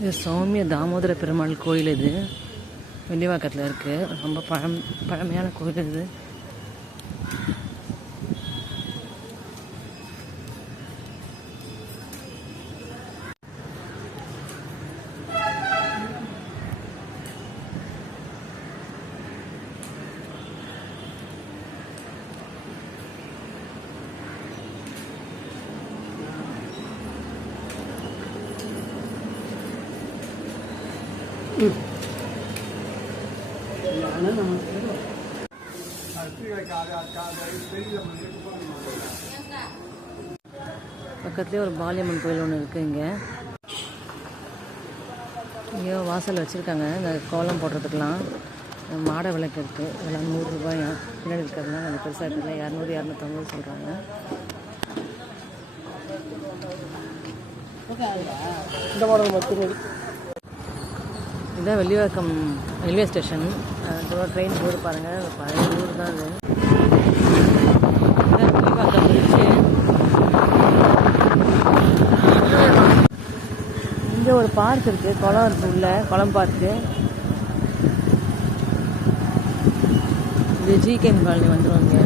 இது சௌமிய தாமோதர பெருமாள் கோயில். இது வெள்ளிவாக்கத்தில் இருக்குது. ரொம்ப பழமையான கோயில் இது. பக்கத்துலேயே ஒரு பாலியம்மன் கோயில் ஒன்று இருக்குது. இங்கே வாசல் வச்சுருக்காங்க இந்த கோலம் போடுறதுக்கெலாம். மாட விளக்கு இருக்குது. இதெல்லாம் 100 ரூபாயா. பின்னாடி இருக்கிறதுலாம் கொஞ்சம் பெருசாக இருக்குதுல 200 250 சொல்கிறாங்க. இந்த மாடல் மட்டும் இதுதான் Vellivakkam railway station. Train board பாருங்கள். பழைய ஊர் தான் அது. வெள்ளிவாக்கம் பிரிட்ஜு. இங்கே ஒரு பார்க் இருக்குது. குளம் இருக்குது. உள்ள குளம் பார்க்கு. இது ஜிகேஎம் காலனி வந்துடுவாங்க.